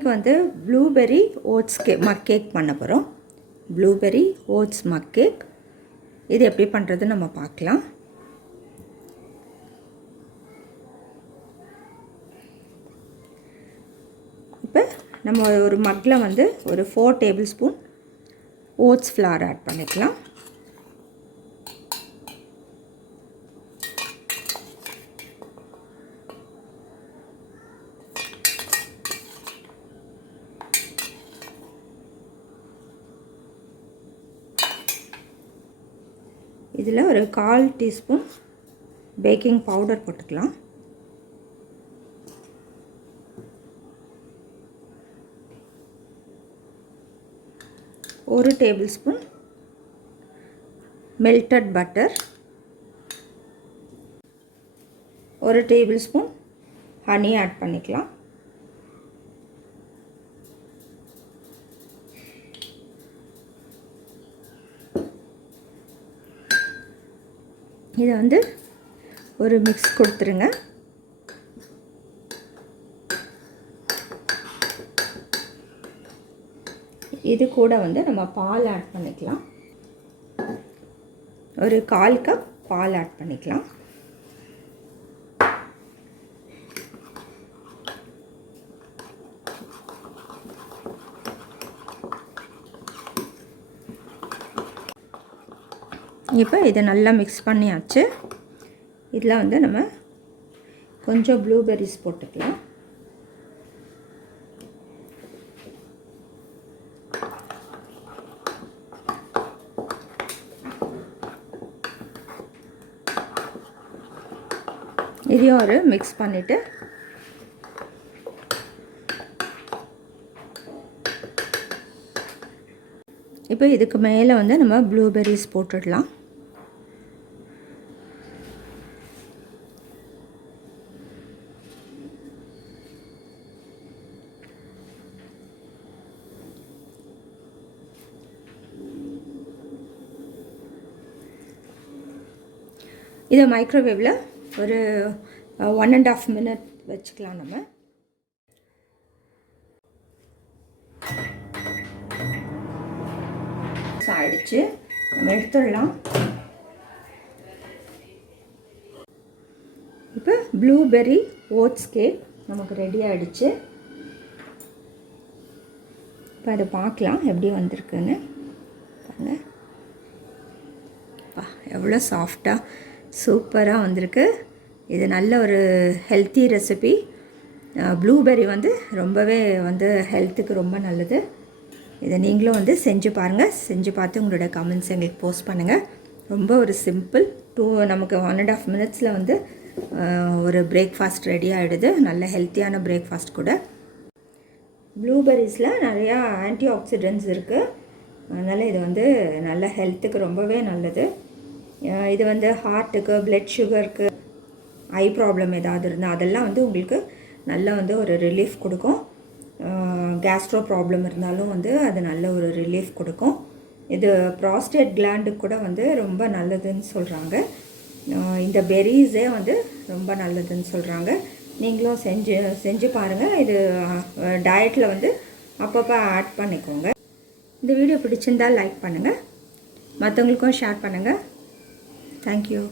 இன்றைக்கி வந்து blueberry oats மக் cake பண்ண போகிறோம். ப்ளூபெர்ரி ஓட்ஸ் மக் கேக் இது எப்படி பண்ணுறது நம்ம பார்க்கலாம். இப்போ நம்ம ஒரு மக்கில் வந்து ஒரு 4 table spoon oats flour add பண்ணிக்கலாம். இதில் ஒரு 1/4 டீஸ்பூன் பேக்கிங் பவுடர் போட்டுக்கலாம். ஒரு டேபிள் ஸ்பூன் மெல்டட் பட்டர், ஒரு டேபிள் ஸ்பூன் ஹனி ஆட் பண்ணிக்கலாம். இதை வந்து ஒரு மிக்ஸ் கொடுத்துருங்க. இது கூட வந்து நம்ம பால் ஆட் பண்ணிக்கலாம். ஒரு 1/4 கப் பால் ஆட் பண்ணிக்கலாம். இப்போ இதை நல்லா மிக்ஸ் பண்ணியாச்சு. இதில் வந்து நம்ம கொஞ்சம் ப்ளூபெர்ரிஸ் போட்டுக்கலாம். இதையும் ஒரு மிக்ஸ் பண்ணிவிட்டு இப்போ இதுக்கு மேலே வந்து நம்ம ப்ளூபெர்ரிஸ் போட்டுடலாம். இதை மைக்ரோவேவில் ஒரு 1.5 மினிட் வச்சுக்கலாம். நம்ம ஆயிடுச்சு, நம்ம எடுத்துடலாம். இப்போ ப்ளூபெர்ரி ஓட்ஸ் கேக் நமக்கு ரெடி ஆகிடுச்சு. இப்போ அதை பார்க்கலாம் எப்படி வந்திருக்குன்னு. பாருங்கள், எவ்வளோ சாஃப்டாக சூப்பராக வந்திருக்கு. இது நல்ல ஒரு ஹெல்த்தி ரெசிபி. ப்ளூபெர்ரி வந்து ரொம்பவே வந்து ஹெல்த்துக்கு ரொம்ப நல்லது. இதை நீங்களும் வந்து செஞ்சு பாருங்கள். செஞ்சு பார்த்து உங்களோட கமெண்ட்ஸ் எங்களுக்கு போஸ்ட் பண்ணுங்கள். ரொம்ப ஒரு சிம்பிள் நமக்கு 1.5 மினிட்ஸில் வந்து ஒரு பிரேக்ஃபாஸ்ட் ரெடி ஆகிடுது. நல்ல ஹெல்த்தியான பிரேக்ஃபாஸ்ட் கூட. ப்ளூபெர்ரிஸில் நிறையா ஆன்டி ஆக்சிடென்ட்ஸ் இருக்குது. அதனால் இது வந்து நல்ல ஹெல்த்துக்கு ரொம்பவே நல்லது. இது வந்து ஹார்ட்டுக்கு, பிளட் சுகருக்கு, ஐ ப்ராப்ளம் ஏதாவது இருந்தால் அதெல்லாம் வந்து உங்களுக்கு நல்ல வந்து ஒரு ரிலீஃப் கொடுக்கும். கேஸ்ட்ரோ ப்ராப்ளம் இருந்தாலும் வந்து அது நல்ல ஒரு ரிலீஃப் கொடுக்கும். இது ப்ராஸ்டேட் கிளாண்டுக்கு கூட வந்து ரொம்ப நல்லதுன்னு சொல்கிறாங்க. இந்த பெர்ரீஸே வந்து ரொம்ப நல்லதுன்னு சொல்கிறாங்க. நீங்களும் செஞ்சு பாருங்கள். இது டயட்டில் வந்து அப்பப்போ ஆட் பண்ணிக்கோங்க. இந்த வீடியோ பிடிச்சிருந்தால் லைக் பண்ணுங்கள், மற்றவங்களுக்கும் ஷேர் பண்ணுங்கள். Thank you.